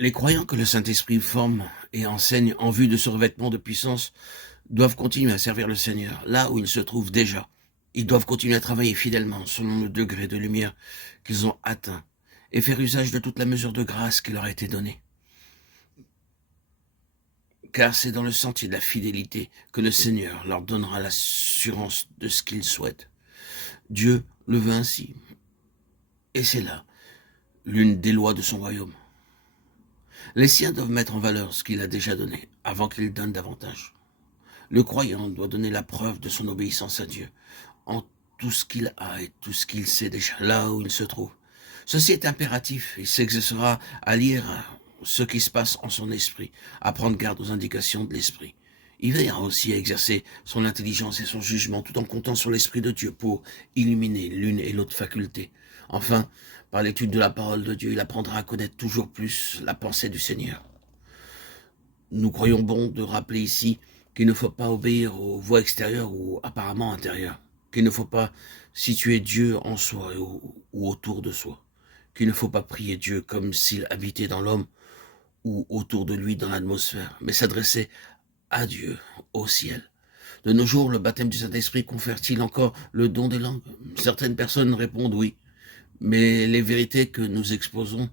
Les croyants que le Saint-Esprit forme et enseigne en vue de ce revêtement de puissance doivent continuer à servir le Seigneur, là où ils se trouvent déjà. Ils doivent continuer à travailler fidèlement selon le degré de lumière qu'ils ont atteint et faire usage de toute la mesure de grâce qui leur a été donnée. Car c'est dans le sentier de la fidélité que le Seigneur leur donnera l'assurance de ce qu'ils souhaitent. Dieu le veut ainsi. Et c'est là l'une des lois de son royaume. Les siens doivent mettre en valeur ce qu'il a déjà donné, avant qu'il donne davantage. Le croyant doit donner la preuve de son obéissance à Dieu, en tout ce qu'il a et tout ce qu'il sait déjà, là où il se trouve. Ceci est impératif, il s'exercera à lire ce qui se passe en son esprit, à prendre garde aux indications de l'esprit. Il veillera aussi à exercer son intelligence et son jugement tout en comptant sur l'Esprit de Dieu pour illuminer l'une et l'autre faculté. Enfin, par l'étude de la parole de Dieu, il apprendra à connaître toujours plus la pensée du Seigneur. Nous croyons bon de rappeler ici qu'il ne faut pas obéir aux voies extérieures ou apparemment intérieures, qu'il ne faut pas situer Dieu en soi ou autour de soi, qu'il ne faut pas prier Dieu comme s'il habitait dans l'homme ou autour de lui dans l'atmosphère, mais s'adresser à Dieu, au ciel. De nos jours, le baptême du Saint-Esprit confère-t-il encore le don des langues? Certaines personnes répondent oui, mais les vérités que nous exposons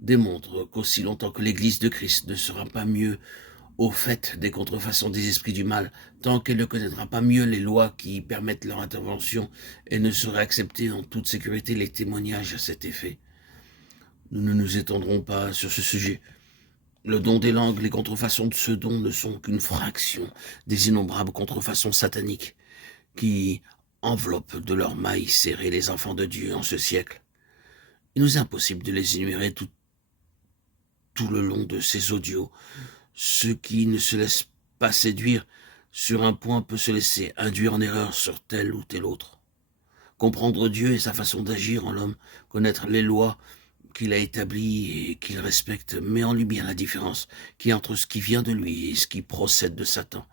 démontrent qu'aussi longtemps que l'Église de Christ ne sera pas mieux au fait des contrefaçons des esprits du mal, tant qu'elle ne connaîtra pas mieux les lois qui permettent leur intervention et ne saurait accepter en toute sécurité les témoignages à cet effet. Nous ne nous étendrons pas sur ce sujet. Le don des langues, les contrefaçons de ce don ne sont qu'une fraction des innombrables contrefaçons sataniques qui enveloppent de leur mailles serrées les enfants de Dieu en ce siècle. Il nous est impossible de les énumérer tout le long de ces audios. Ceux qui ne se laissent pas séduire sur un point peut se laisser induire en erreur sur tel ou tel autre. Comprendre Dieu et sa façon d'agir en l'homme, connaître les lois qu'il a établies et qu'il respecte, met en lumière la différence qu'il y a entre ce qui vient de lui et ce qui procède de Satan,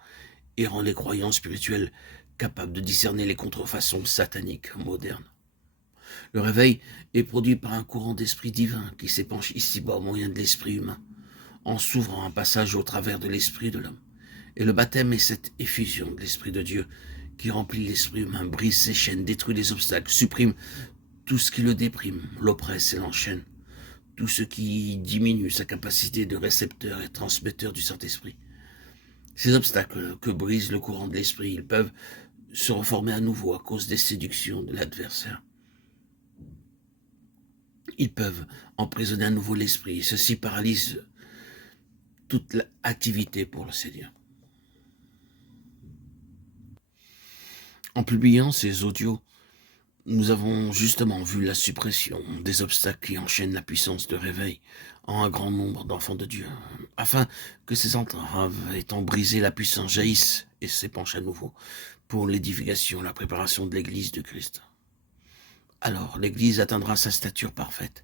et rend les croyants spirituels capables de discerner les contrefaçons sataniques modernes. Le réveil est produit par un courant d'esprit divin qui s'épanche ici-bas au moyen de l'esprit humain, en s'ouvrant un passage au travers de l'esprit de l'homme. Et le baptême est cette effusion de l'esprit de Dieu qui remplit l'esprit humain, brise ses chaînes, détruit les obstacles, supprime tout ce qui le déprime, l'oppresse et l'enchaîne, tout ce qui diminue sa capacité de récepteur et transmetteur du Saint-Esprit. Ces obstacles que brise le courant de l'esprit, ils peuvent se reformer à nouveau à cause des séductions de l'adversaire. Ils peuvent emprisonner à nouveau l'esprit, et ceci paralyse toute l'activité pour le Seigneur. En publiant ces audios, nous avons justement vu la suppression des obstacles qui enchaînent la puissance de réveil en un grand nombre d'enfants de Dieu, afin que ces entraves étant brisées, la puissance jaillisse et s'épanche à nouveau pour l'édification, la préparation de l'Église de Christ. Alors l'Église atteindra sa stature parfaite.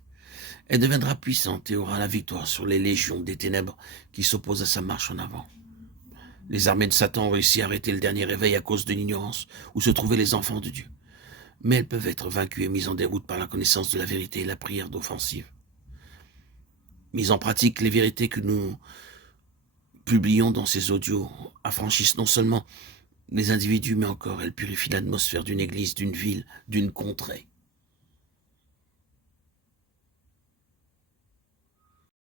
Elle deviendra puissante et aura la victoire sur les légions des ténèbres qui s'opposent à sa marche en avant. Les armées de Satan ont réussi à arrêter le dernier réveil à cause de l'ignorance où se trouvaient les enfants de Dieu. Mais elles peuvent être vaincues et mises en déroute par la connaissance de la vérité et la prière d'offensive. Mises en pratique, les vérités que nous publions dans ces audios affranchissent non seulement les individus, mais encore elles purifient l'atmosphère d'une église, d'une ville, d'une contrée.